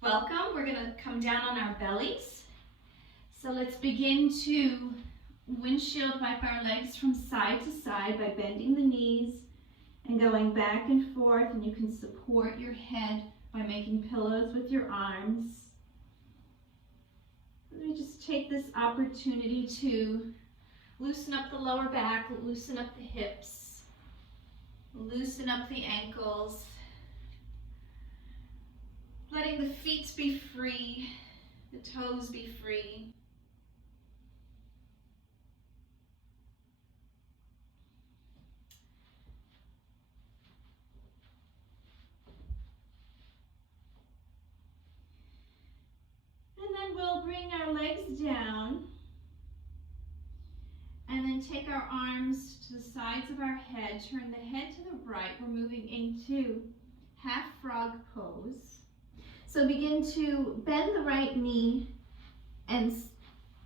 Welcome. We're going to come down on our bellies. So let's begin to windshield wipe our legs from side to side by bending the knees and going back and forth, and you can support your head by making pillows with your arms. Let me just take this opportunity to loosen up the lower back, loosen up the hips, loosen up the ankles, letting the feet be free, the toes be free. And then we'll bring our legs down and then take our arms to the sides of our head, turn the head to the right. We're moving into half frog pose. So begin to bend the right knee and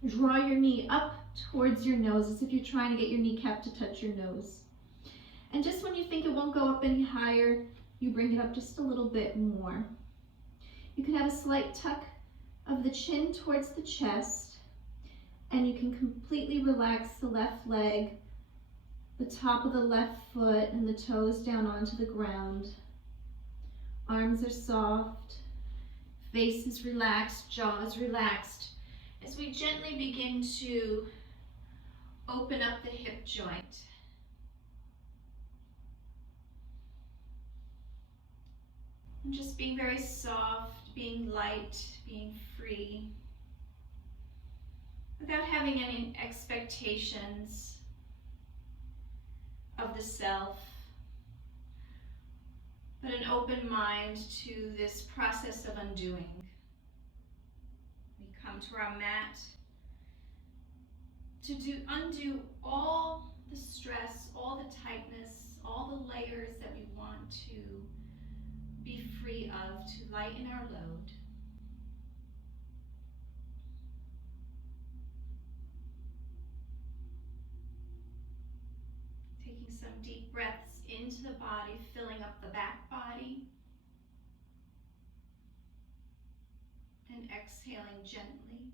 draw your knee up towards your nose as if you're trying to get your kneecap to touch your nose. And just when you think it won't go up any higher, you bring it up just a little bit more. You can have a slight tuck of the chin towards the chest, and you can completely relax the left leg, the top of the left foot, and the toes down onto the ground. Arms are soft, face is relaxed, jaw is relaxed, as we gently begin to open up the hip joint. And just being very soft, being light, being free, without having any expectations of the self, but an open mind to this process of undoing. We come to our mat to undo all the stress, all the tightness, all the layers that we want to be free of, to lighten our load. Taking some deep breaths into the body, filling up the back body, and exhaling gently.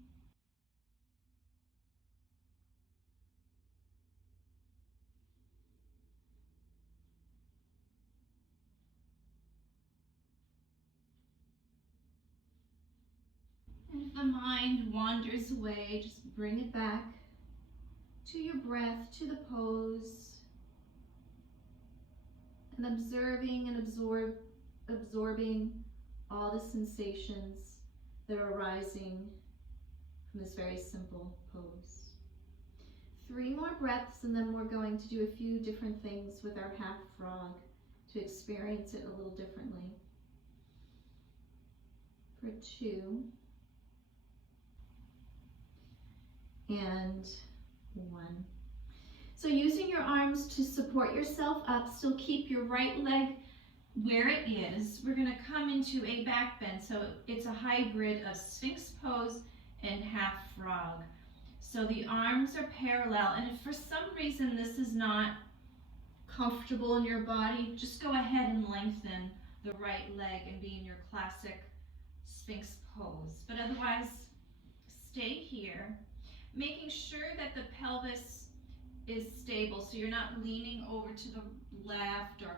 And if the mind wanders away, just bring it back to your breath, to the pose, and observing and absorbing all the sensations that are arising from this very simple pose. 3 more breaths, and then we're going to do a few different things with our half frog to experience it a little differently. For 2 and 1. So using your arms to support yourself up, still keep your right leg where it is. We're going to come into a back bend. So it's a hybrid of Sphinx pose and half frog. So the arms are parallel, and if for some reason this is not comfortable in your body, just go ahead and lengthen the right leg and be in your classic Sphinx pose. But otherwise, stay here, making sure that the pelvis is stable, so you're not leaning over to the left or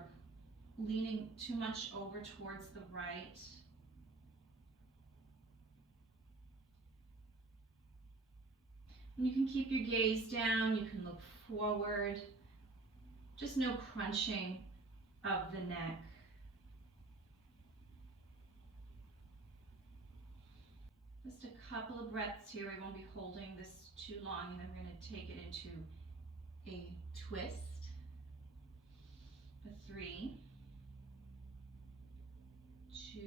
leaning too much over towards the right. And you can keep your gaze down, you can look forward, just no crunching of the neck. Just a couple of breaths here. We won't be holding this too long, and then we're going to take it into a twist. A 3, 2,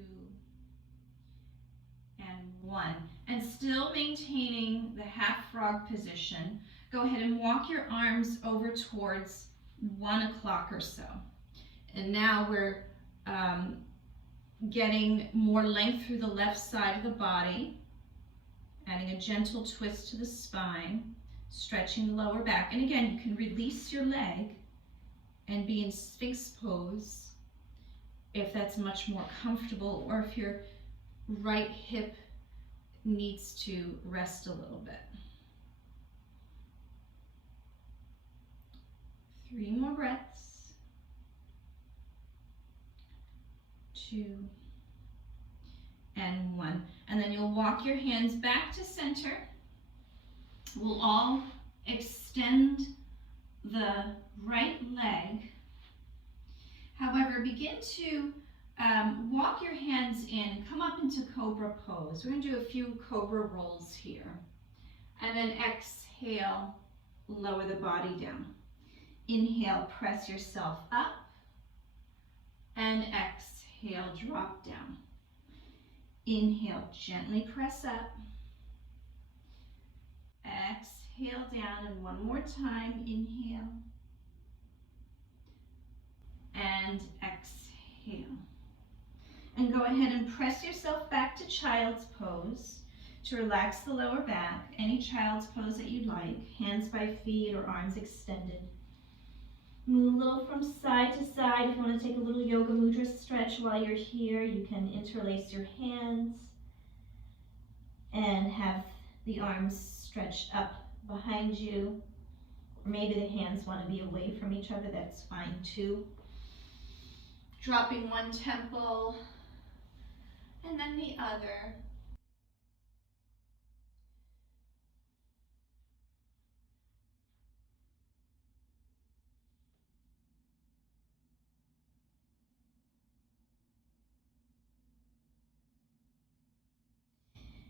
and 1. And still maintaining the half frog position, go ahead and walk your arms over towards 1 o'clock or so. And now we're getting more length through the left side of the body, adding a gentle twist to the spine, stretching the lower back. And again, you can release your leg and be in Sphinx pose if that's much more comfortable, or if you're right hip needs to rest a little bit. 3 more breaths. 2 and 1. And then you'll walk your hands back to center. We'll all extend the right leg. However, begin to walk your hands in, come up into cobra pose. We're going to do a few cobra rolls here. And then exhale, lower the body down. Inhale, press yourself up. And exhale, drop down. Inhale, gently press up. Exhale down, and one more time, inhale. And exhale. And go ahead and press yourself back to child's pose to relax the lower back. Any child's pose that you'd like, hands by feet or arms extended. Move a little from side to side. If you want to take a little yoga mudra stretch while you're here, you can interlace your hands and have the arms stretched up behind you. Or maybe the hands want to be away from each other, that's fine too. Dropping one temple and then the other.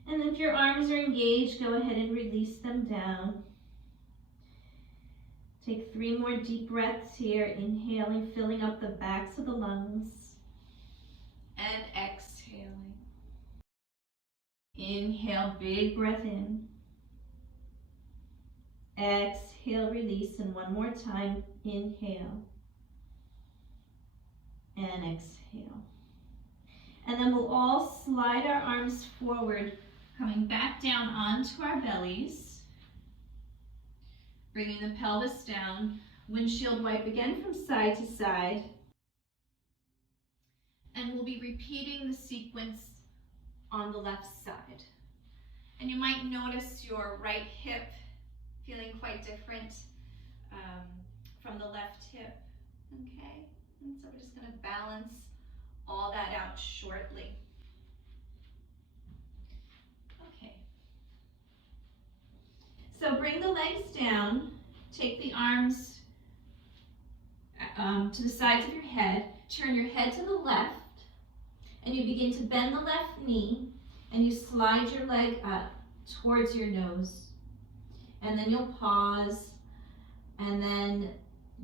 And if your arms are engaged, go ahead and release them down. Take 3 more deep breaths here, inhaling, filling up the backs of the lungs, and exhaling. Inhale, big breath in. Exhale, release, and one more time, inhale, and exhale. And then we'll all slide our arms forward, coming back down onto our bellies, bringing the pelvis down. Windshield wipe again from side to side. And we'll be repeating the sequence on the left side. And you might notice your right hip feeling quite different from the left hip, okay? And so we're just gonna balance all that out shortly. Okay. So bring the legs down, take the arms to the sides of your head, turn your head to the left, and you begin to bend the left knee, and you slide your leg up towards your nose. And then you'll pause, and then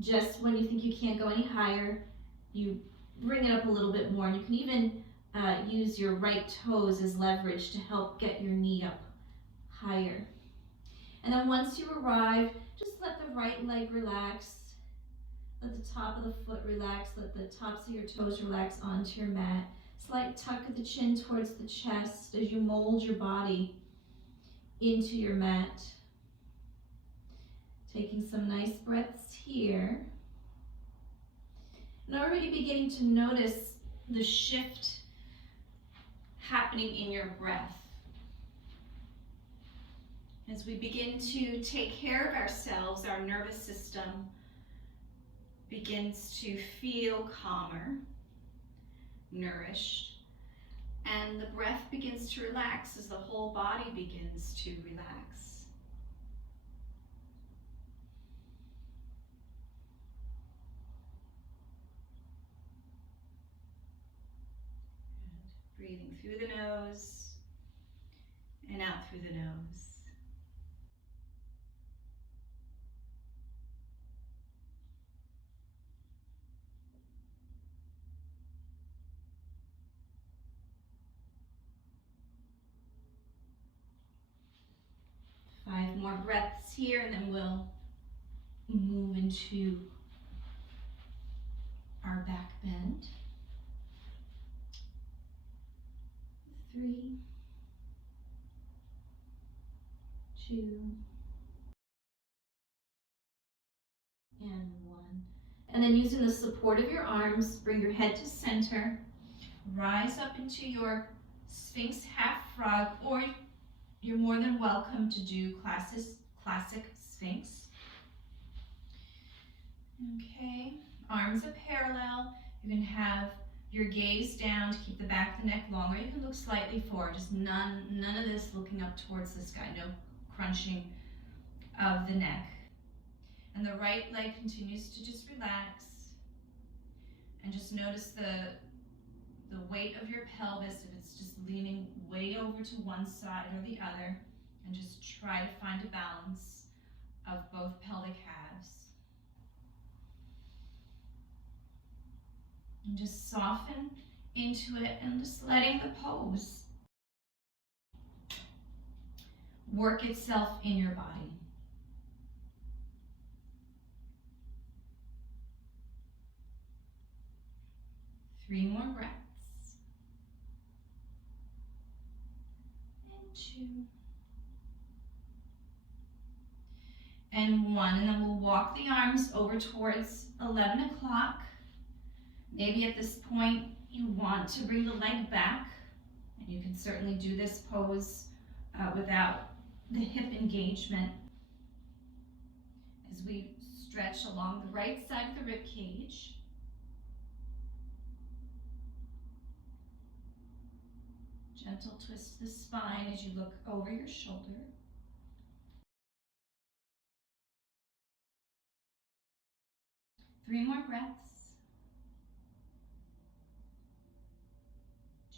just when you think you can't go any higher, you bring it up a little bit more, and you can even use your right toes as leverage to help get your knee up higher. And then once you arrive, just let the right leg relax, let the top of the foot relax, let the tops of your toes relax onto your mat. Slight tuck of the chin towards the chest as you mold your body into your mat. Taking some nice breaths here. And already beginning to notice the shift happening in your breath. As we begin to take care of ourselves, our nervous system begins to feel calmer, nourished, and the breath begins to relax as the whole body begins to relax. Good. Breathing through the nose and out through the nose. Five more breaths here, and then we'll move into our back bend. 3, 2, and 1. And then using the support of your arms, bring your head to center, rise up into your Sphinx half frog, or you're more than welcome to do classic Sphinx. Okay, arms are parallel. You can have your gaze down to keep the back of the neck long, or you can look slightly forward. Just none of this looking up towards the sky. No crunching of the neck. And the right leg continues to just relax. And just notice the weight of your pelvis, if it's just leaning way over to one side or the other. And just try to find a balance of both pelvic halves. And just soften into it and just letting the pose work itself in your body. Three more breaths. And two. And one. And then we'll walk the arms over towards 11 o'clock. Maybe at this point you want to bring the leg back. And you can certainly do this pose without the hip engagement as we stretch along the right side of the rib cage. Gentle twist the spine as you look over your shoulder. Three more breaths.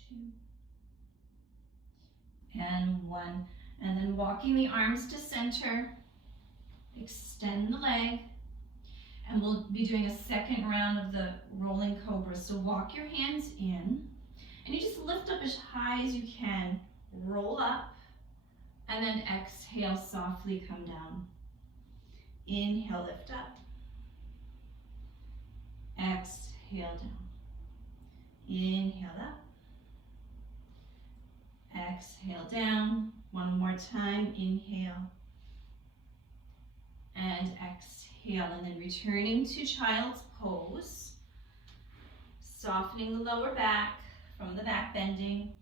Two. And one. And then walking the arms to center. Extend the leg. And we'll be doing a second round of the rolling cobra. So walk your hands in. And you just lift up as high as you can. Roll up. And then exhale, softly come down. Inhale, lift up. Exhale down. Inhale up. Exhale down. One more time. Inhale. And exhale. And then returning to child's pose. Softening the lower back from the back bending.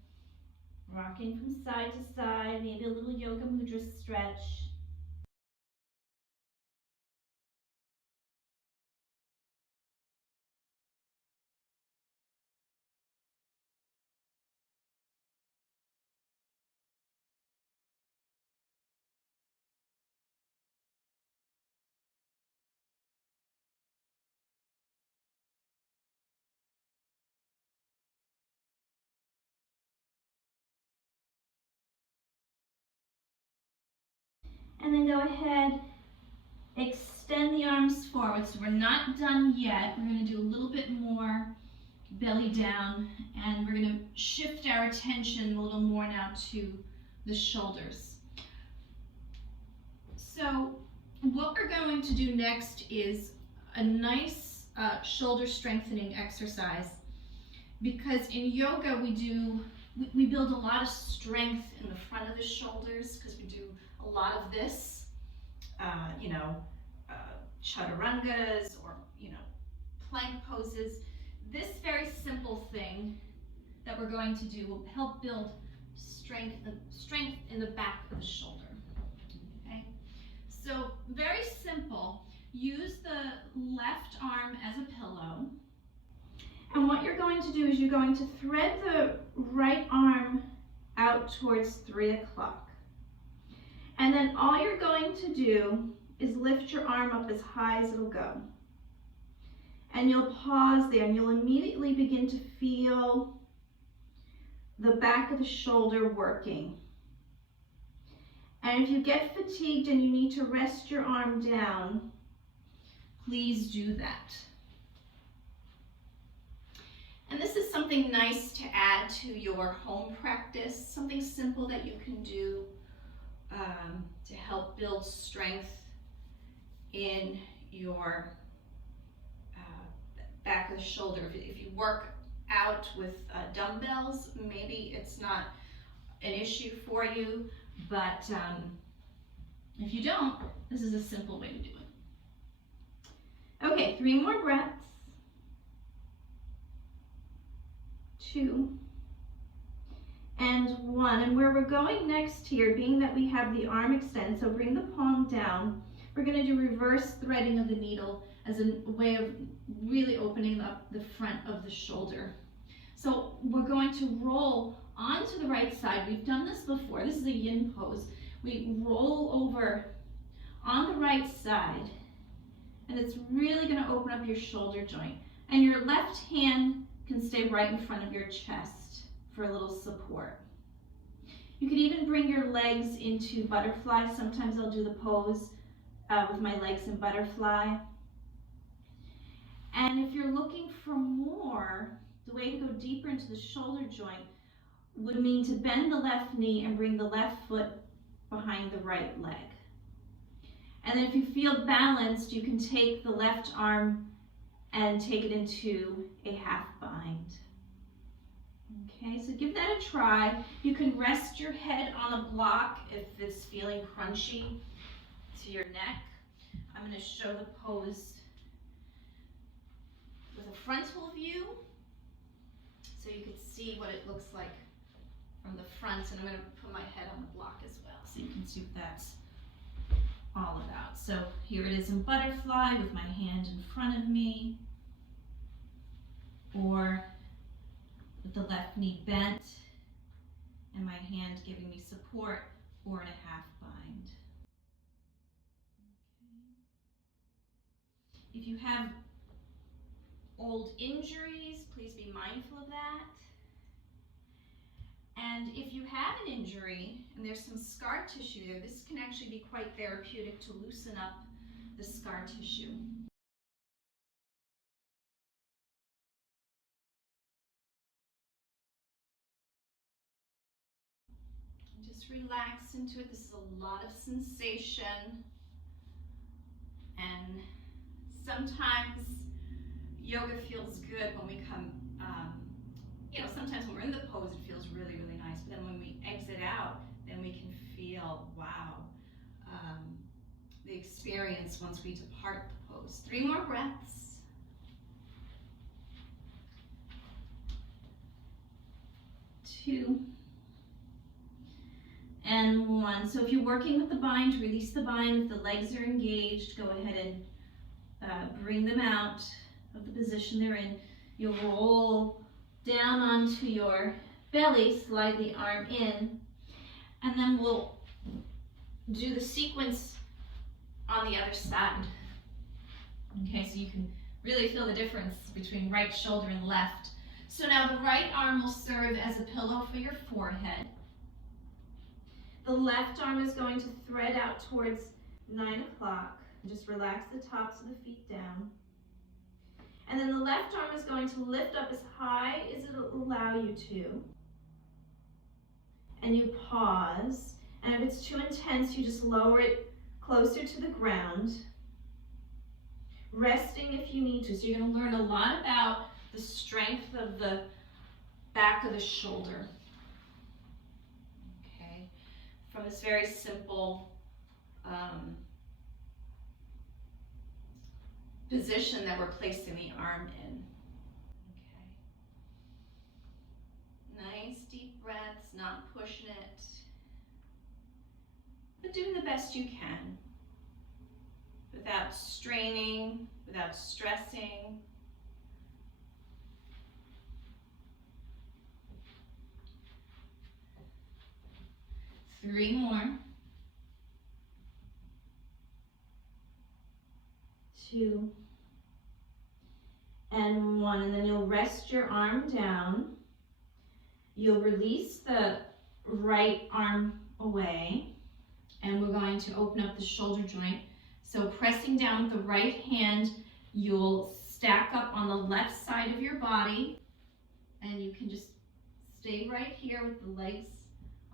Rocking from side to side. Maybe a little yoga mudra stretch. And then go ahead, extend the arms forward. So we're not done yet. We're going to do a little bit more belly down, and we're going to shift our attention a little more now to the shoulders. So what we're going to do next is a nice shoulder strengthening exercise, because in yoga we build a lot of strength in the front of the shoulders, because we do a lot of this, chaturangas, or, plank poses. This very simple thing that we're going to do will help build strength in the back of the shoulder. Okay? So very simple. Use the left arm as a pillow. And what you're going to do is you're going to thread the right arm out towards 3 o'clock. And then all you're going to do is lift your arm up as high as it'll go. And you'll pause there, and you'll immediately begin to feel the back of the shoulder working. And if you get fatigued and you need to rest your arm down, please do that. And this is something nice to add to your home practice, something simple that you can do to help build strength in your back of the shoulder. If you work out with dumbbells, maybe it's not an issue for you, but if you don't, this is a simple way to do it. Okay, 3 more breaths. 2. and 1. And where we're going next here, being that we have the arm extended, so bring the palm down, we're going to do reverse threading of the needle as a way of really opening up the front of the shoulder. So we're going to roll onto the right side. We've done this before. This is a yin pose. We roll over on the right side, and it's really going to open up your shoulder joint. And your left hand can stay right in front of your chest for a little support. You could even bring your legs into butterfly. Sometimes I'll do the pose with my legs in butterfly. And if you're looking for more, the way to go deeper into the shoulder joint would mean to bend the left knee and bring the left foot behind the right leg. And then if you feel balanced, you can take the left arm and take it into a half bind. Okay, so give that a try. You can rest your head on a block if it's feeling crunchy to your neck. I'm going to show the pose with a frontal view so you can see what it looks like from the front. And I'm going to put my head on the block as well so you can see what that's all about. So here it is in butterfly with my hand in front of me, or with the left knee bent and my hand giving me support, or in a half bind. Okay. If you have old injuries, please be mindful of that. And if you have an injury and there's some scar tissue there, this can actually be quite therapeutic to loosen up the scar tissue. Just relax into it. This is a lot of sensation. And sometimes yoga feels good when we come, sometimes when we're in the pose, it feels really, really nice. But then when we exit out, then we can feel, wow, the experience once we depart the pose. 3 more breaths. 2. And 1. So if you're working with the bind, release the bind. If the legs are engaged, go ahead and bring them out of the position they're in. You'll roll down onto your belly, slide the arm in, and then we'll do the sequence on the other side. Okay, so you can really feel the difference between right shoulder and left. So now the right arm will serve as a pillow for your forehead. The left arm is going to thread out towards 9 o'clock. Just relax the tops of the feet down. And then the left arm is going to lift up as high as it will allow you to. And you pause. And if it's too intense, you just lower it closer to the ground. Resting if you need to. So you're going to learn a lot about the strength of the back of the shoulder. Okay. From this very simple position that we're placing the arm in. Okay. Nice deep breaths, not pushing it, but doing the best you can without straining, without stressing. Three more. 2 and 1, and then you'll rest your arm down. You'll release the right arm away, and we're going to open up the shoulder joint. So pressing down with the right hand, you'll stack up on the left side of your body, and you can just stay right here with the legs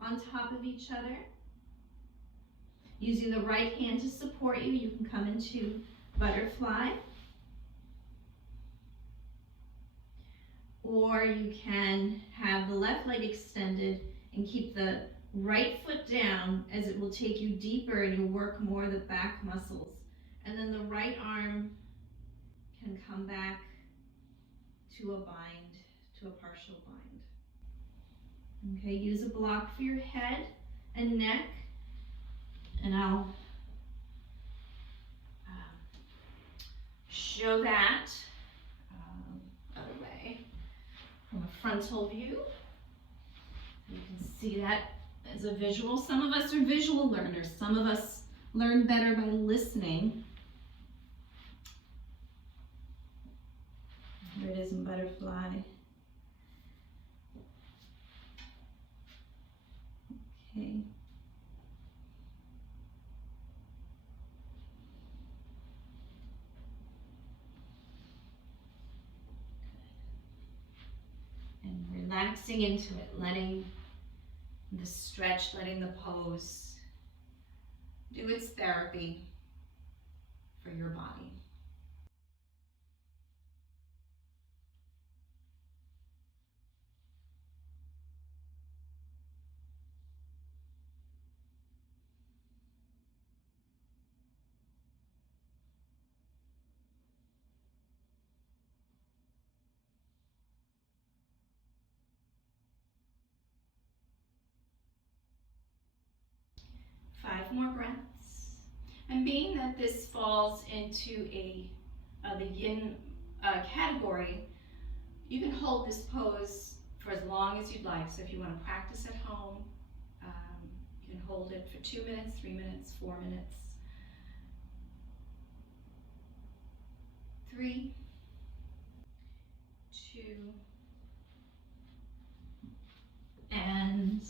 on top of each other. Using the right hand to support you, you can come into butterfly. Or you can have the left leg extended and keep the right foot down, as it will take you deeper and you'll work more the back muscles. And then the right arm can come back to a bind, to a partial bind. Okay, use a block for your head and neck, and I'll show that other way from a frontal view. You can see that as a visual. Some of us are visual learners. Some of us learn better by listening. Here it is in butterfly. Okay. And relaxing into it, letting the stretch, letting the pose do its therapy for your body. Five more breaths. And being that this falls into the yin category, you can hold this pose for as long as you'd like. So if you want to practice at home, you can hold it for 2 minutes, 3 minutes, 4 minutes. 3, 2, and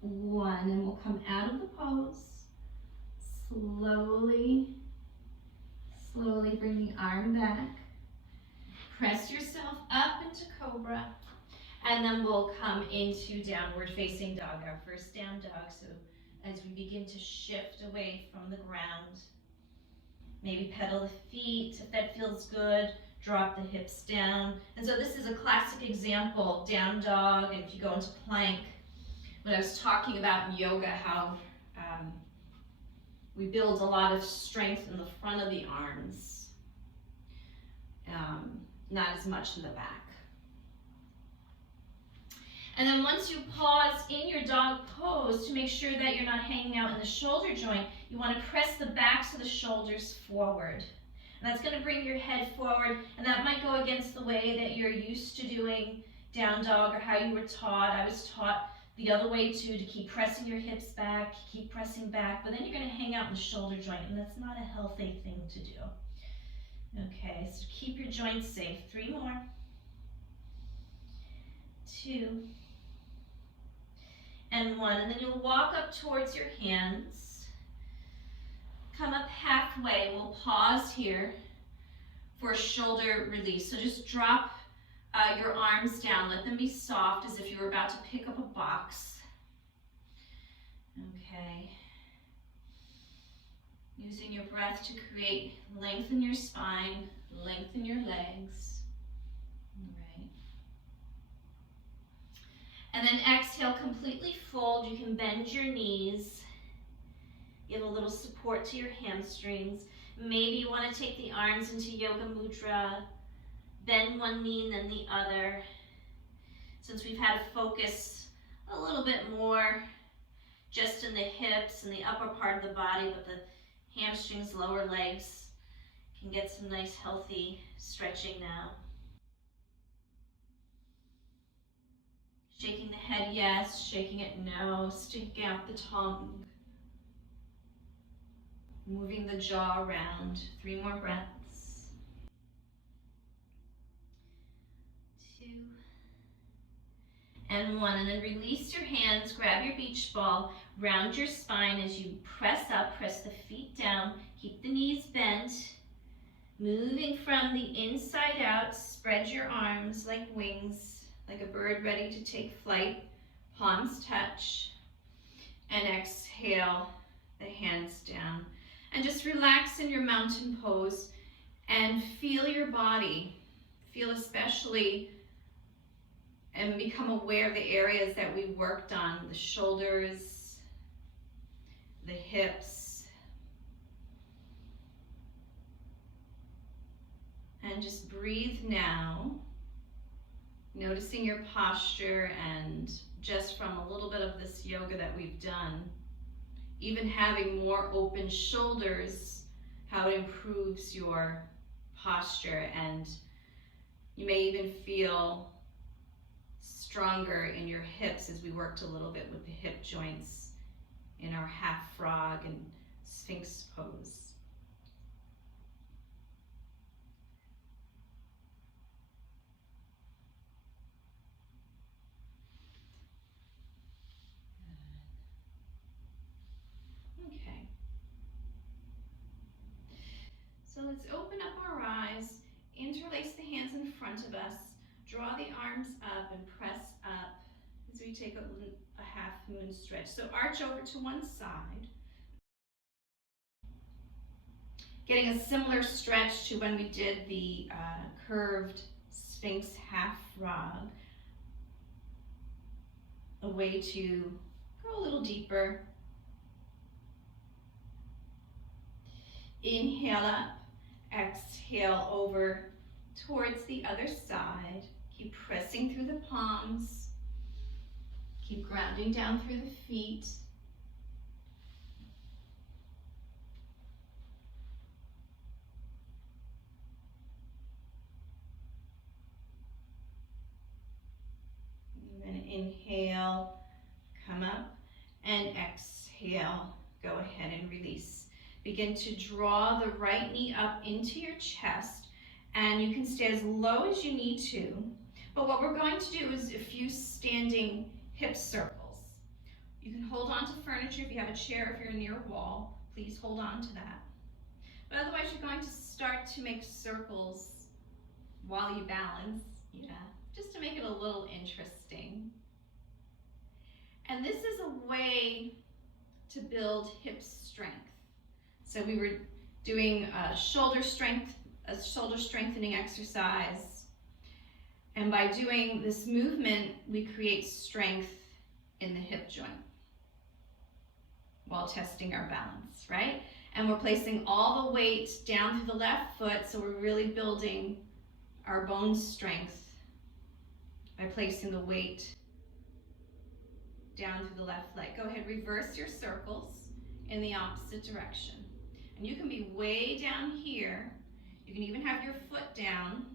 1. And we'll come out of the pose. Slowly bring the arm back. Press yourself up into cobra. And then we'll come into downward facing dog, our first down dog. So as we begin to shift away from the ground, maybe pedal the feet if that feels good, drop the hips down. And so this is a classic example, down dog, and if you go into plank, when I was talking about in yoga, how we build a lot of strength in the front of the arms, not as much in the back. And then once you pause in your dog pose, to make sure that you're not hanging out in the shoulder joint, you want to press the backs of the shoulders forward. And that's going to bring your head forward, and that might go against the way that you're used to doing down dog or how you were taught. I was taught the other way too, to keep pressing your hips back, keep pressing back, but then you're going to hang out in the shoulder joint, and that's not a healthy thing to do. Okay, so keep your joints safe. 3 more. 2. And 1. And then you'll walk up towards your hands. Come up halfway. We'll pause here for a shoulder release. So just drop your arms down. Let them be soft as if you were about to pick up a box. Okay. Using your breath to create length in your spine, lengthen your legs. All right. And then exhale, completely fold. You can bend your knees. Give a little support to your hamstrings. Maybe you want to take the arms into Yoga Mudra. Bend one knee and then the other. Since we've had to focus a little bit more just in the hips and the upper part of the body, but the hamstrings, lower legs can get some nice healthy stretching now. Shaking the head, yes. Shaking it, no. Sticking out the tongue. Moving the jaw around. 3 more breaths. 2. And 1. And then release your hands. Grab your beach ball. Round your spine as you press up. Press the feet down. Keep the knees bent. Moving from the inside out. Spread your arms like wings. Like a bird ready to take flight. Palms touch. And exhale, the hands down. And just relax in your mountain pose and feel your body. Feel especially and become aware of the areas that we worked on. The shoulders, the hips. And just breathe now. Noticing your posture, and just from a little bit of this yoga that we've done, even having more open shoulders, how it improves your posture, and you may even feel stronger in your hips as we worked a little bit with the hip joints in our half frog and sphinx pose. Okay. So let's open up our eyes, interlace the hands in front of us, draw the arms up and press up as we take a half moon stretch. So arch over to one side. Getting a similar stretch to when we did the curved sphinx half frog. A way to go a little deeper. Inhale up, exhale over towards the other side. Keep pressing through the palms. Keep grounding down through the feet. And then inhale, come up, and exhale. Go ahead and release. Begin to draw the right knee up into your chest, and you can stay as low as you need to. But what we're going to do is a few standing hip circles. You can hold on to furniture if you have a chair, if you're near a wall, please hold on to that. But otherwise you're going to start to make circles while you balance, just to make it a little interesting. And this is a way to build hip strength. So we were doing a shoulder strengthening exercise. And by doing this movement, we create strength in the hip joint while testing our balance, right? And we're placing all the weight down through the left foot, so we're really building our bone strength by placing the weight down through the left leg. Go ahead, reverse your circles in the opposite direction. And you can be way down here. You can even have your foot down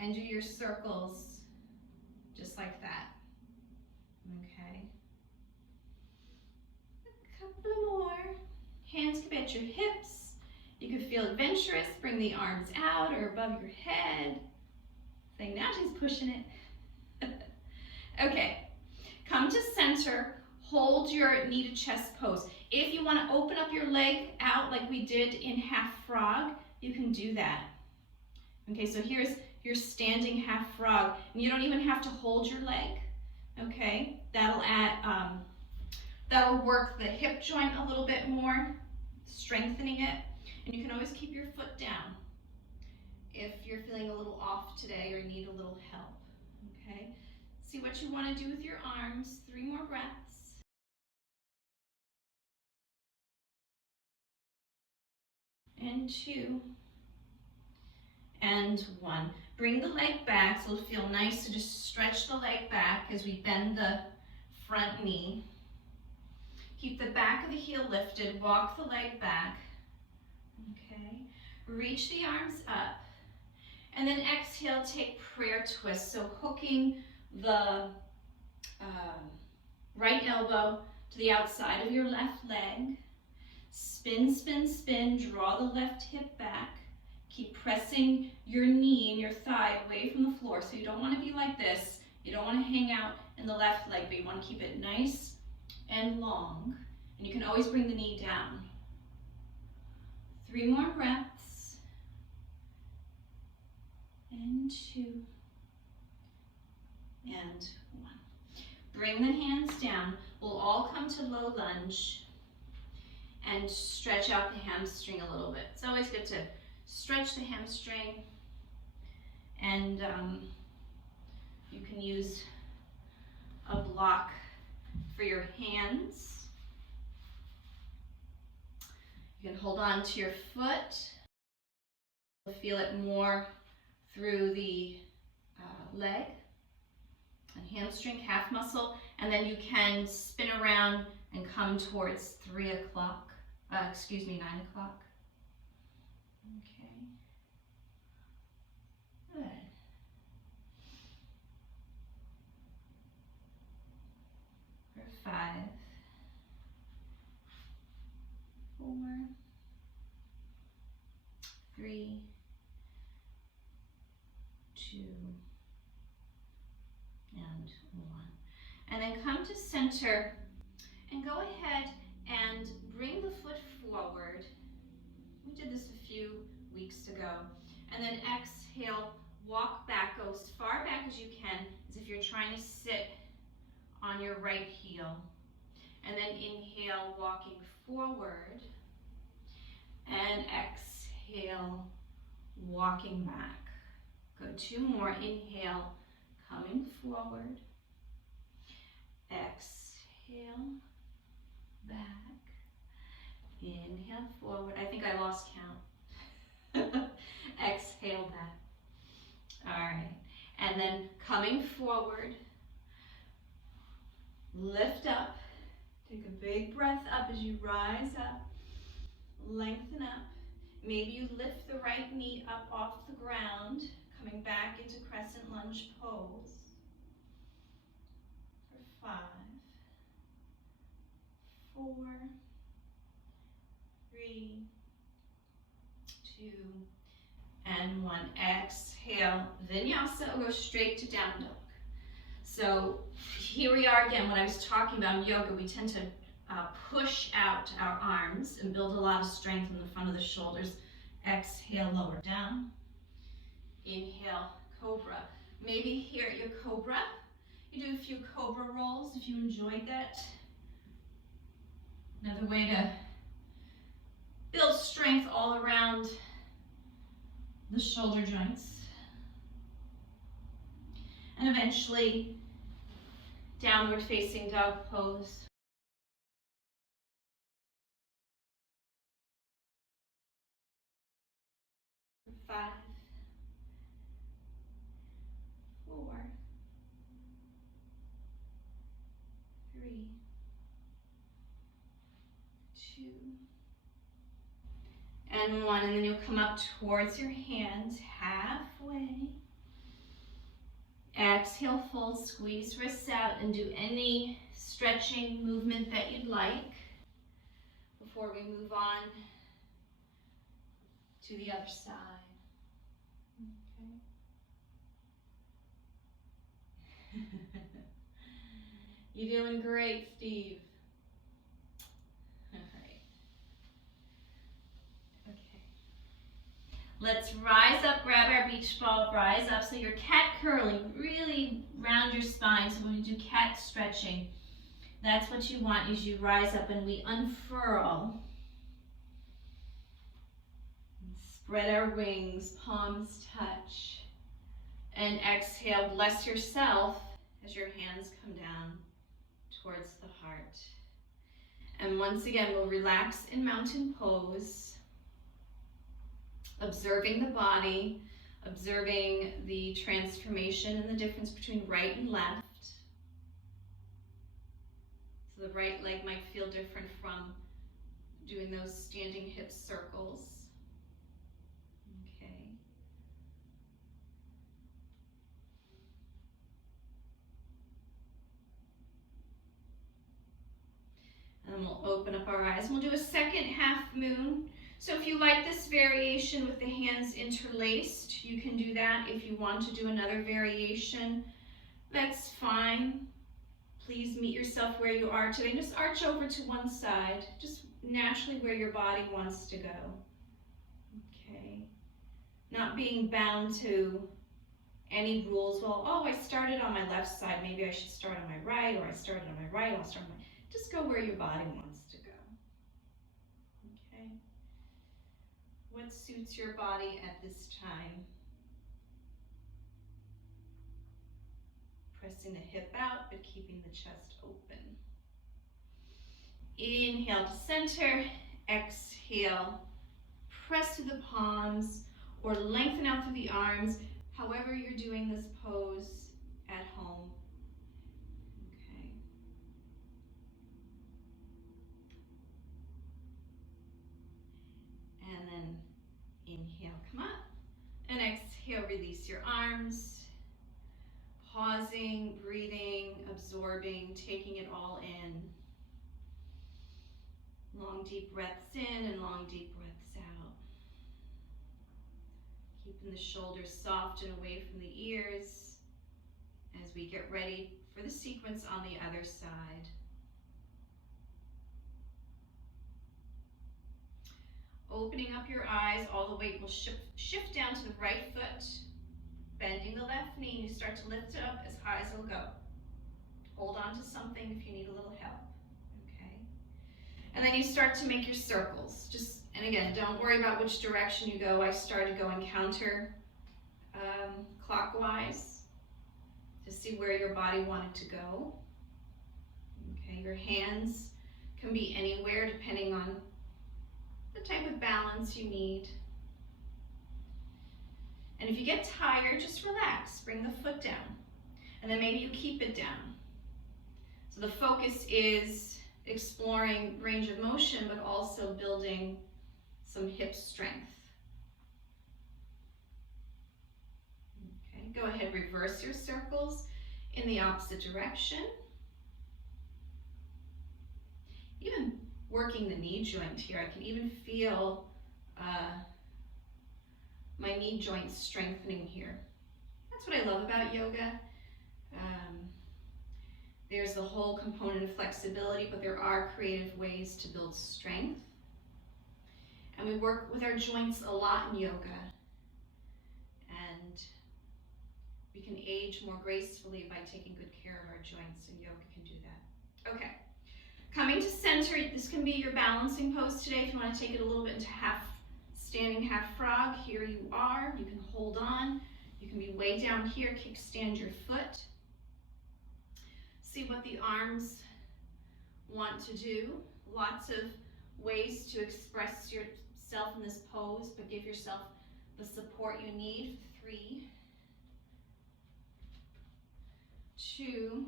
and do your circles just like that. Okay. A couple more. Hands can be at your hips. You can feel adventurous. Bring the arms out or above your head. Saying, now she's pushing it. Okay. Come to center. Hold your knee to chest pose. If you want to open up your leg out like we did in half frog, you can do that. Okay, so here's your standing half frog, and you don't even have to hold your leg. Okay, that'll work the hip joint a little bit more, strengthening it, and you can always keep your foot down if you're feeling a little off today or need a little help. Okay, see what you want to do with your arms. 3 more breaths. And 2, and 1. Bring the leg back, so it'll feel nice to just stretch the leg back as we bend the front knee. Keep the back of the heel lifted, walk the leg back. Okay, reach the arms up, and then exhale, take prayer twist. So hooking the right elbow to the outside of your left leg. Spin, spin, spin, draw the left hip back. Keep pressing your knee and your thigh away from the floor. So you don't want to be like this. You don't want to hang out in the left leg, but you want to keep it nice and long. And you can always bring the knee down. 3 more breaths. And 2. And 1. Bring the hands down. We'll all come to low lunge and stretch out the hamstring a little bit. It's always good to stretch the hamstring, and you can use a block for your hands. You can hold on to your foot. You'll feel it more through the leg and hamstring, calf muscle, and then you can spin around and come towards 9 o'clock. Okay. Good. For 5, 4, 3, 2, and 1. And then come to center and go ahead and bring the foot forward. We did this a few weeks ago. And then exhale, walk back, go as far back as you can, as if you're trying to sit on your right heel. And then inhale, walking forward. And exhale, walking back. Go 2 more. Inhale, coming forward. Exhale, back. Inhale, forward. I think I lost count. Exhale, back. All right. And then coming forward. Lift up. Take a big breath up as you rise up. Lengthen up. Maybe you lift the right knee up off the ground, coming back into crescent lunge pose. For 5, 4, 3, 2, and 1. Exhale, vinyasa, or go straight to down dog. So here we are again. When I was talking about in yoga, we tend to push out our arms and build a lot of strength in the front of the shoulders. Exhale, lower down. Inhale, cobra. Maybe here at your cobra, you do a few cobra rolls if you enjoyed that. Another way to build strength all around the shoulder joints. And eventually, downward facing dog pose. 5, 4, 3, 2, and 1. And then you'll come up towards your hands halfway. Exhale, fold, squeeze wrists out, and do any stretching movement that you'd like before we move on to the other side. Okay. You're doing great, Steve. All right. Okay. Let's rise up, grab our beach ball, rise up. So your cat curling, really round your spine. So when we do cat stretching, that's what you want, is you rise up and we unfurl. Spread our wings, palms touch. And exhale, bless yourself as your hands come down towards the heart. And once again, we'll relax in mountain pose, observing the body, observing the transformation and the difference between right and left. So the right leg might feel different from doing those standing hip circles. Okay. And then we'll open up our eyes. We'll do a second half moon. So if you like this variation with the hands interlaced, you can do that. If you want to do another variation, that's fine. Please meet yourself where you are today. Just arch over to one side, just naturally where your body wants to go. Okay. Not being bound to any rules. Well, oh, I started on my left side. Maybe I should start on my right, or I started on my right, I'll start on my... Just go where your body wants to go. Okay. What suits your body at this time? Pressing the hip out, but keeping the chest open. Inhale to center. Exhale. Press through the palms or lengthen out through the arms. however you're doing this pose at home. Okay. And then inhale, come up. And exhale, release your arms. Pausing, breathing, absorbing, taking it all in. Long, deep breaths in and long, deep breaths out. Keeping the shoulders soft and away from the ears as we get ready for the sequence on the other side. Opening up your eyes, all the weight will shift down to the right foot. Bending the left knee, you start to lift it up as high as it'll go. Hold on to something if you need a little help, okay? And then you start to make your circles. And again, don't worry about which direction you go. I started going counter clockwise to see where your body wanted to go. Okay, your hands can be anywhere depending on the type of balance you need. And if you get tired, just relax, bring the foot down. And then maybe you keep it down. So the focus is exploring range of motion, but also building some hip strength. Okay, go ahead, reverse your circles in the opposite direction. Even working the knee joint here, I can even feel my knee joints strengthening here. That's what I love about yoga. There's the whole component of flexibility, but there are creative ways to build strength. And we work with our joints a lot in yoga. And we can age more gracefully by taking good care of our joints, and yoga can do that. Okay, coming to center, this can be your balancing pose today. If you want to take it a little bit into standing half frog, here you are. You can hold on. You can be way down here, kickstand your foot. See what the arms want to do. Lots of ways to express yourself in this pose, but give yourself the support you need. 3, 2,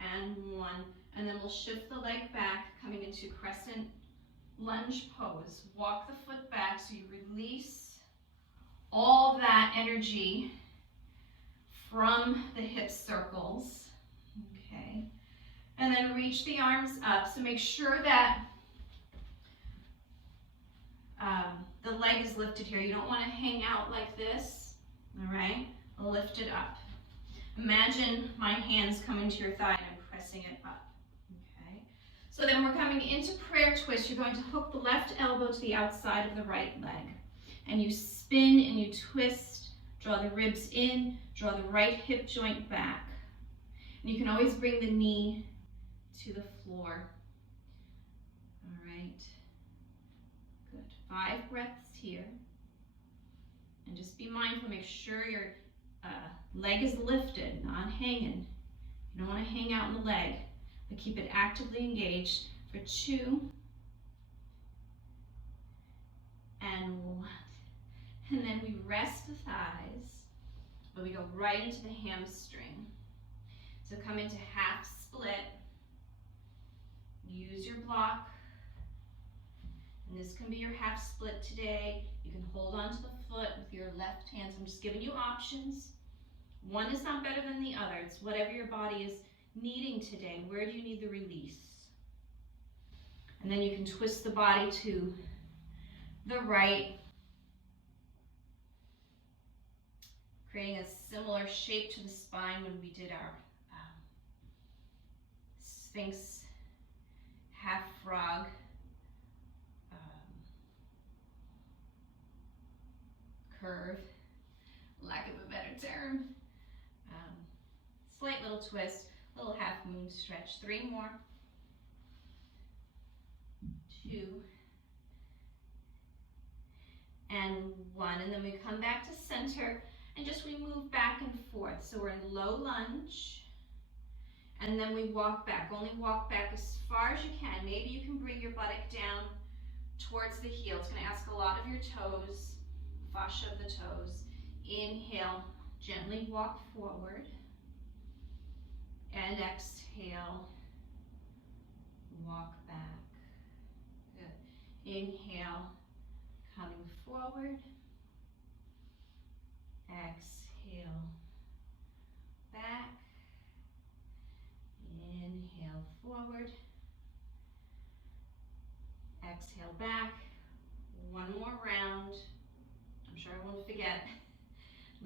and 1. And then we'll shift the leg back, coming into crescent lunge pose. Walk the foot back so you release all that energy from the hip circles. Okay. And then reach the arms up. So make sure that the leg is lifted here. You don't want to hang out like this. All right. Lift it up. Imagine my hands coming to your thigh and I'm pressing it up. Okay. So then we're coming into prayer twist. You're going to hook the left elbow to the outside of the right leg. And you spin and you twist. Draw the ribs in, draw the right hip joint back. And you can always bring the knee to the floor. All right. Good. 5 breaths here. And just be mindful, make sure your leg is lifted, not hanging. You don't want to hang out in the leg, but keep it actively engaged for 2 and 1. And then we rest the thighs, but we go right into the hamstring. So come into half split. Use your block. And this can be your half split today. You can hold onto the foot with your left hand. So I'm just giving you options. One is not better than the other. It's whatever your body is needing today. Where do you need the release? And then you can twist the body to the right, creating a similar shape to the spine when we did our Sphinx half frog curve, lack of a better term. Slight little twist, little half moon stretch. 3 more. 2 and 1. And then we come back to center. And just we move back and forth. So we're in low lunge. And then we walk back. Only walk back as far as you can. Maybe you can bring your buttock down towards the heel. It's going to ask a lot of your toes. fascia of the toes. Inhale, gently walk forward. And exhale, walk back. Good. Inhale, coming forward. Exhale, back. Inhale, forward. Exhale, back. One more round. I'm sure I won't forget.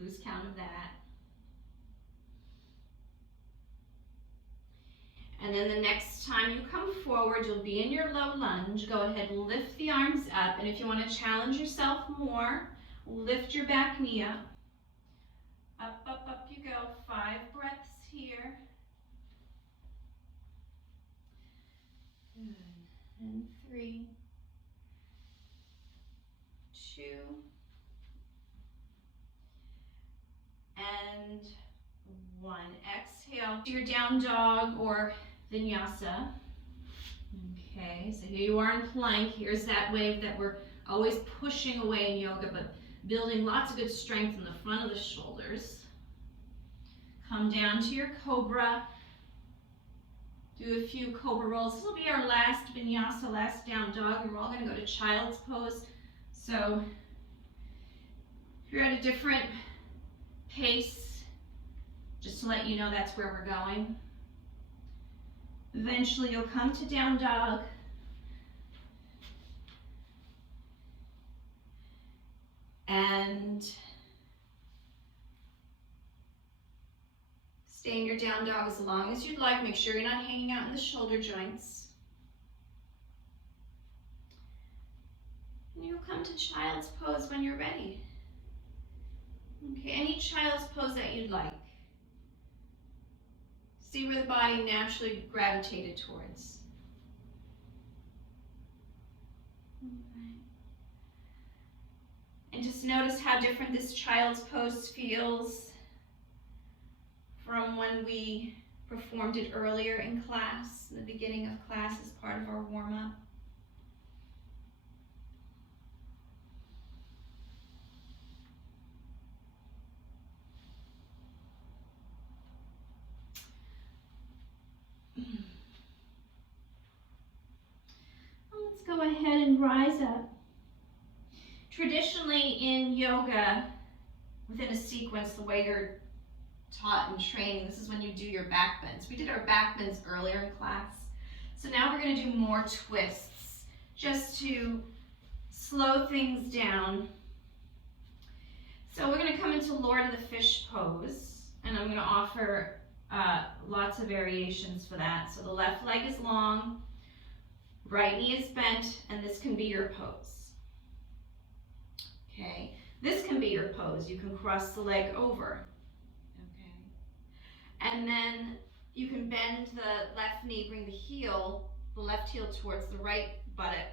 Lose count of that. And then the next time you come forward, you'll be in your low lunge. Go ahead and lift the arms up. And if you want to challenge yourself more, lift your back knee up. Up, up, up you go. 5 breaths here. Good. And 3, 2, and 1. Exhale to your down dog or vinyasa. Okay, so here you are in plank. Here's that wave that we're always pushing away in yoga, but building lots of good strength in the front of the shoulders. Come down to your cobra. Do a few cobra rolls. This will be our last vinyasa, last down dog, and we're all going to go to child's pose. So if you're at a different pace, just to let you know that's where we're going. Eventually you'll come to down dog. And stay in your down dog as long as you'd like. Make sure you're not hanging out in the shoulder joints. And you'll come to child's pose when you're ready. Okay, any child's pose that you'd like. See where the body naturally gravitated towards. Okay. And just notice how different this child's pose feels from when we performed it earlier in class, the beginning of class as part of our warm-up. Let's go ahead and rise up. Traditionally in yoga, within a sequence, the way you're taught and trained, this is when you do your back bends. We did our back bends earlier in class. So now we're going to do more twists, just to slow things down. So we're going to come into Lord of the Fish pose, and I'm going to offer lots of variations for that. So the left leg is long, right knee is bent, and this can be your pose. Okay, this can be your pose. You can cross the leg over. Okay, and then you can bend the left knee, bring the left heel towards the right buttock,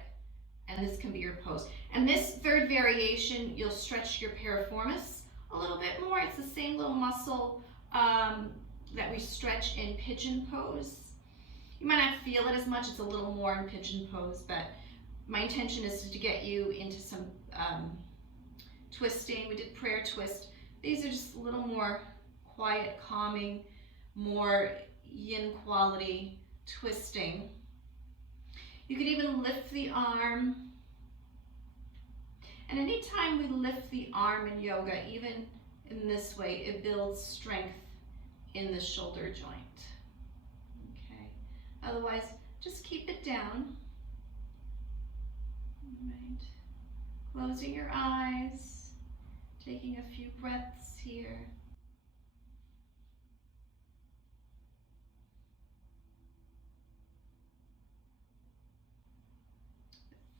and this can be your pose. And this third variation, you'll stretch your piriformis a little bit more. It's the same little muscle that we stretch in pigeon pose. You might not feel it as much, it's a little more in pigeon pose, but my intention is to get you into some twisting. We did prayer twist. These are just a little more quiet, calming, more yin quality twisting. You could even lift the arm. And anytime we lift the arm in yoga, even in this way, it builds strength in the shoulder joint. Okay. Otherwise, just keep it down. All right. Closing your eyes, taking a few breaths here.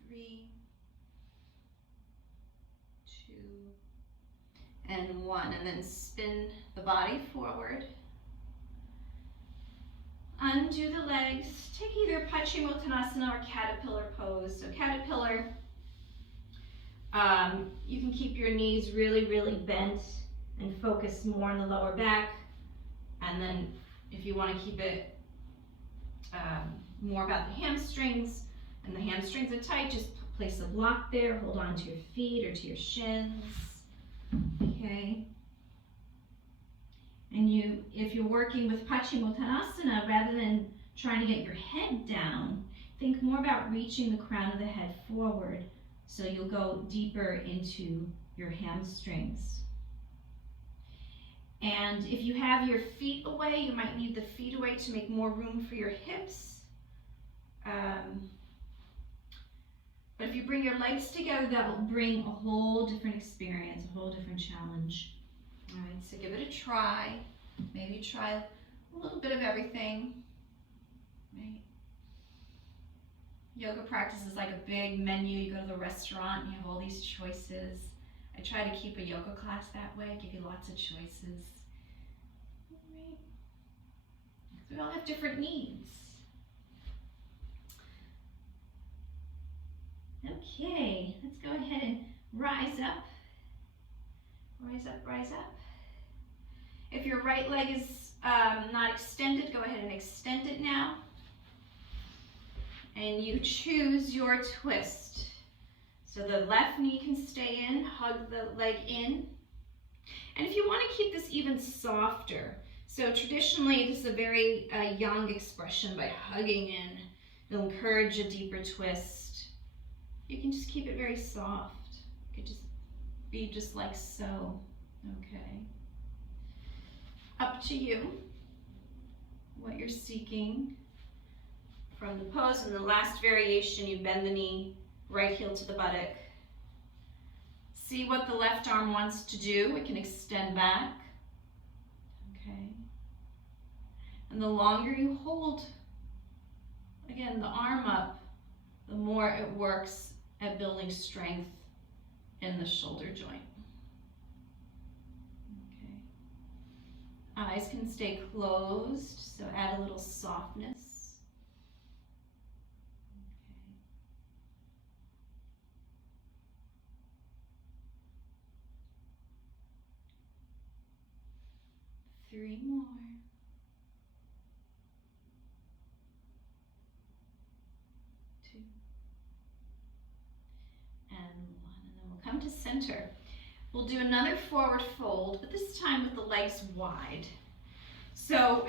3, 2, and 1, and then spin the body forward. Undo the legs. Take either Paschimottanasana or caterpillar pose. So caterpillar, you can keep your knees really, really bent and focus more on the lower back. And then if you want to keep it more about the hamstrings, and the hamstrings are tight, just place a block there, hold on to your feet or to your shins, okay? And if you're working with Paschimottanasana, rather than trying to get your head down, think more about reaching the crown of the head forward, so you'll go deeper into your hamstrings. And if you have your feet away, you might need the feet away to make more room for your hips. But if you bring your legs together, that will bring a whole different experience, a whole different challenge. All right, so give it a try. Maybe try a little bit of everything. Right? Yoga practice is like a big menu. You go to the restaurant and you have all these choices. I try to keep a yoga class that way, give you lots of choices. Right? Because we all have different needs. Okay, let's go ahead and rise up. Rise up, rise up. If your right leg is not extended, go ahead and extend it now. And you choose your twist. So the left knee can stay in, hug the leg in. And if you want to keep this even softer, so traditionally this is a very young expression by hugging in. It'll encourage a deeper twist. You can just keep it very soft. It could just be just like so, okay? Up to you, what you're seeking from the pose. In the last variation, you bend the knee, right heel to the buttock. See what the left arm wants to do. It can extend back, okay? And the longer you hold, again, the arm up, the more it works at building strength in the shoulder joint. Okay. Eyes can stay closed, so add a little softness. Okay. 3 more. 2. And 1, and then we'll come to center. We'll do another forward fold, but this time with the legs wide. So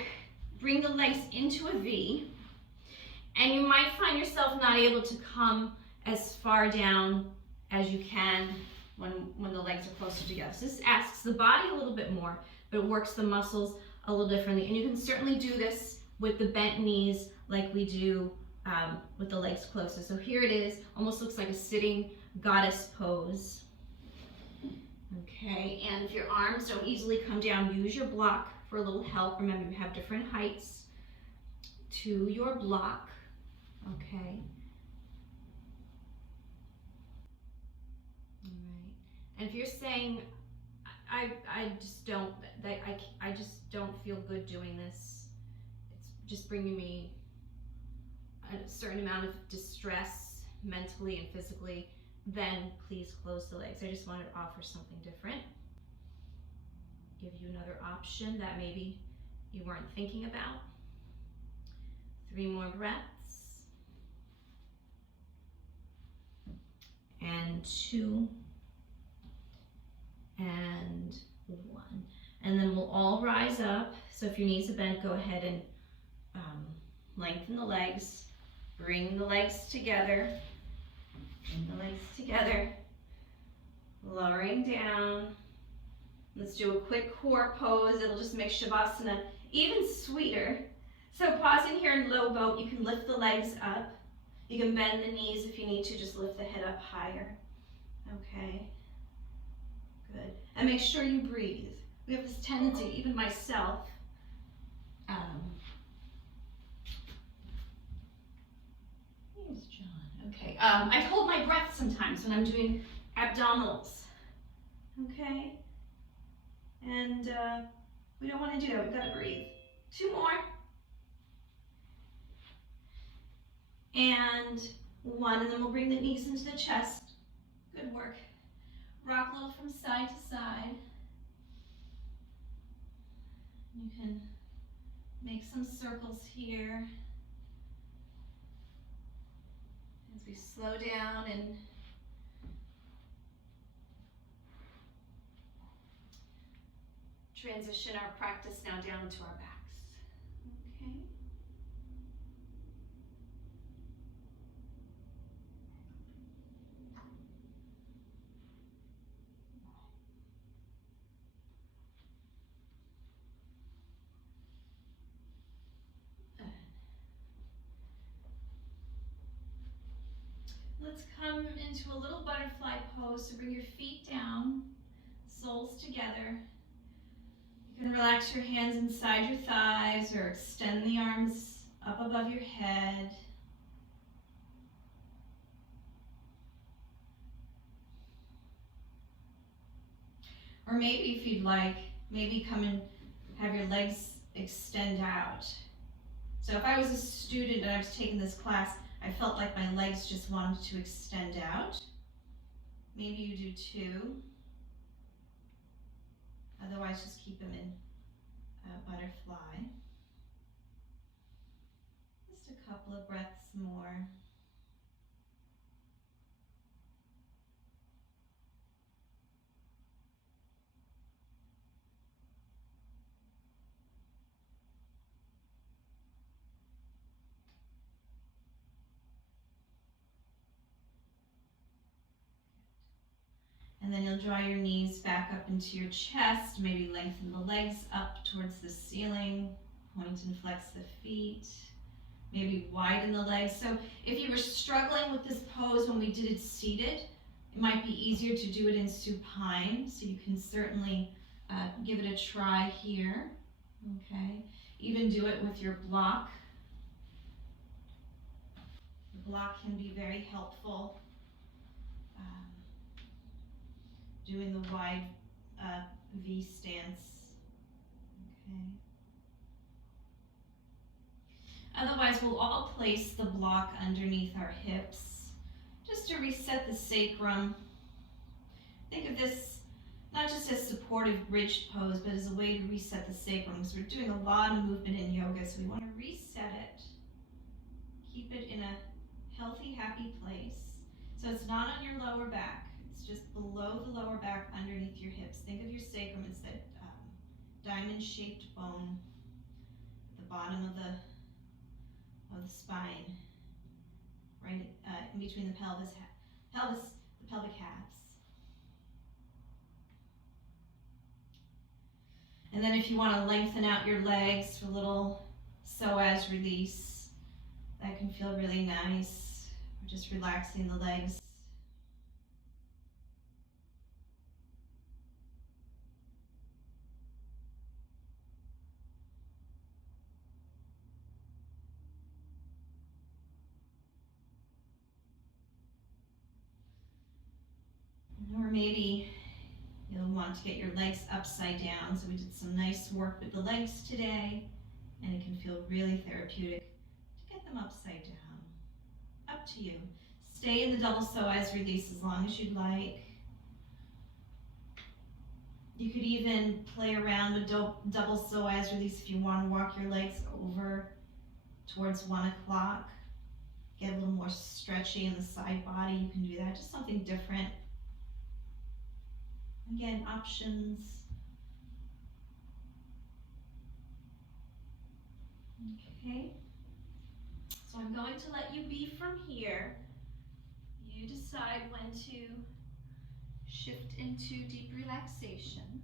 bring the legs into a V, and you might find yourself not able to come as far down as you can when the legs are closer together. So this asks the body a little bit more, but it works the muscles a little differently. And you can certainly do this with the bent knees like we do with the legs closer. So here it is, almost looks like a sitting goddess pose. Okay, and if your arms don't easily come down, use your block for a little help. Remember, you have different heights to your block. Okay. All right. And if you're saying, I just don't, I just don't feel good doing this, it's just bringing me a certain amount of distress mentally and physically, then please close the legs. I just wanted to offer something different. Give you another option that maybe you weren't thinking about. 3 more breaths. And 2. And 1. And then we'll all rise up. So if your knees are bent, go ahead and lengthen the legs. Bring the legs together. Bring the legs together. Lowering down. Let's do a quick core pose. It'll just make Shavasana even sweeter. So pausing here in low boat, you can lift the legs up. You can bend the knees if you need to, just lift the head up higher. Okay. Good. And make sure you breathe. We have this tendency, even myself, here's John. Okay. I hold my breath sometimes when I'm doing abdominals. Okay. And we don't want to do that. We've got to breathe. 2 more. And 1, and then we'll bring the knees into the chest. Good work. Rock a little from side to side. You can make some circles here. As we slow down and transition our practice now down to our backs. Okay. Let's come into a little butterfly pose. So bring your feet down, soles together. You can relax your hands inside your thighs or extend the arms up above your head. Or maybe if you'd like, maybe come and have your legs extend out. So if I was a student and I was taking this class, I felt like my legs just wanted to extend out. Maybe you do too. Otherwise, just keep them in a butterfly. Just a couple of breaths more. And then you'll draw your knees back up into your chest, maybe lengthen the legs up towards the ceiling, point and flex the feet, maybe widen the legs. So if you were struggling with this pose when we did it seated, it might be easier to do it in supine, so you can certainly give it a try here, okay? Even do it with your block. The block can be very helpful. Doing the wide V stance, okay? Otherwise, we'll all place the block underneath our hips just to reset the sacrum. Think of this not just as supportive bridge pose, but as a way to reset the sacrum, because we're doing a lot of movement in yoga, so we want to reset it, keep it in a healthy, happy place. So it's not on your lower back. It's just below the lower back, underneath your hips. Think of your sacrum as that diamond-shaped bone at the bottom of the spine, right in between the the pelvic halves. And then if you want to lengthen out your legs for a little psoas release, that can feel really nice. We're just relaxing the legs. Or maybe you'll want to get your legs upside down. So we did some nice work with the legs today, and it can feel really therapeutic to get them upside down. Up to you. Stay in the double psoas release as long as you'd like. You could even play around with double psoas release if you want to walk your legs over towards 1 o'clock. Get a little more stretchy in the side body. You can do that. Just something different. Again, options. Okay. So I'm going to let you be from here. You decide when to shift into deep relaxation.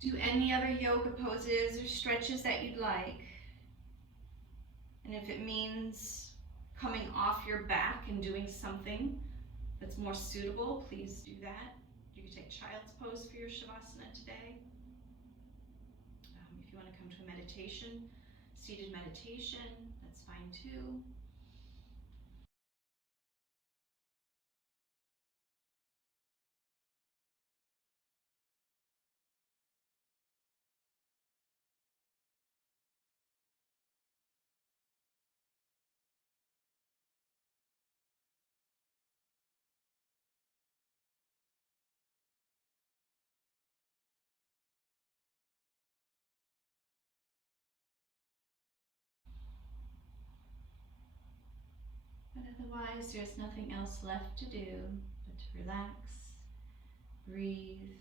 Do any other yoga poses or stretches that you'd like. And if it means coming off your back and doing something that's more suitable, please do that. You can take child's pose for your Shavasana today. If you want to come to a meditation, seated meditation, that's fine too. Otherwise, there's nothing else left to do but to relax, breathe,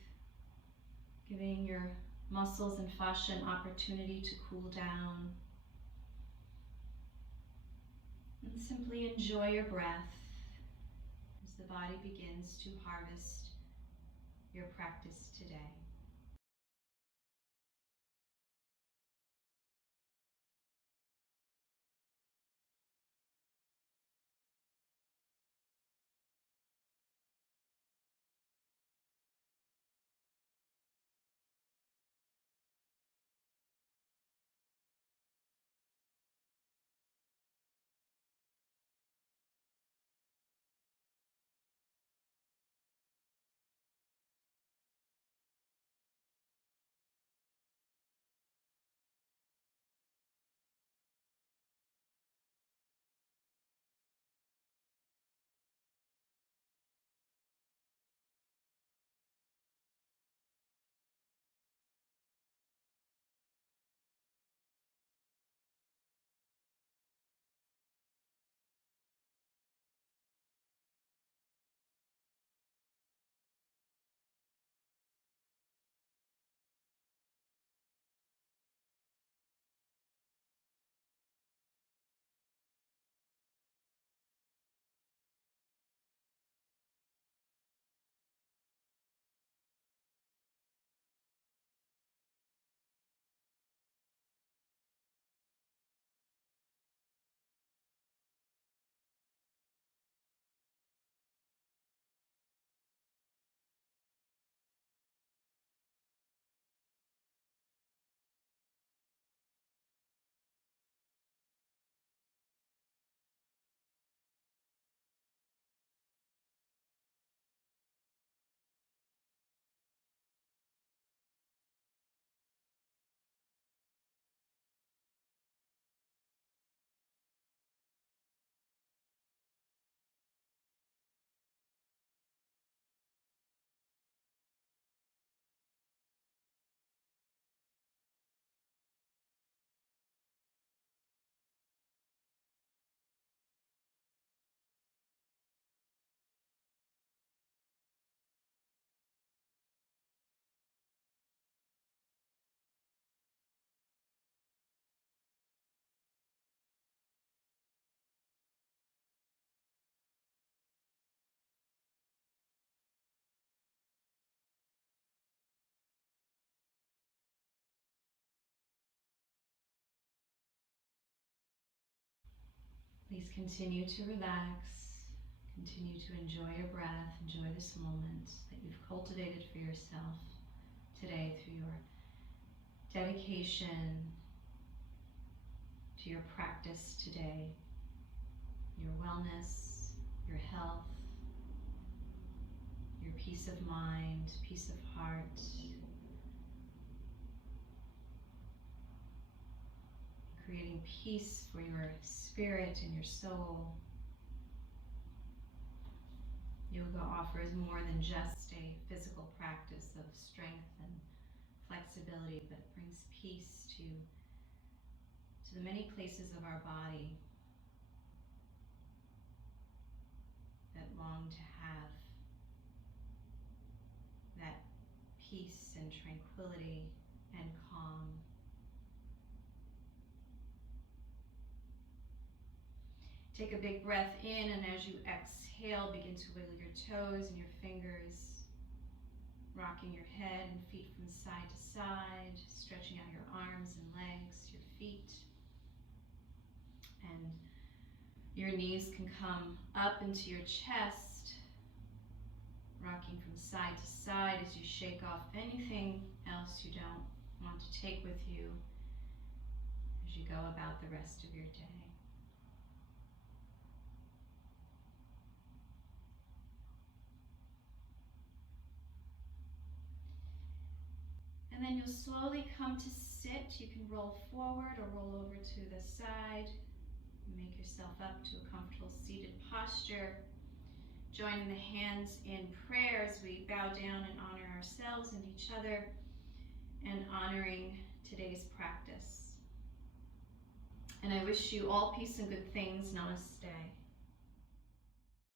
giving your muscles and fascia an opportunity to cool down. And simply enjoy your breath as the body begins to harvest your practice today. Please continue to relax, continue to enjoy your breath, enjoy this moment that you've cultivated for yourself today through your dedication to your practice today, your wellness, your health, your peace of mind, peace of heart, creating peace for your spirit and your soul. Yoga offers more than just a physical practice of strength and flexibility, but it brings peace to the many places of our body that long to have that peace and tranquility and calm. Take a big breath in, and as you exhale, begin to wiggle your toes and your fingers, rocking your head and feet from side to side, stretching out your arms and legs, your feet. And your knees can come up into your chest, rocking from side to side as you shake off anything else you don't want to take with you as you go about the rest of your day. And then you'll slowly come to sit. You can roll forward or roll over to the side. Make yourself up to a comfortable seated posture. Joining the hands in prayer as we bow down and honor ourselves and each other, and honoring today's practice. And I wish you all peace and good things. Namaste.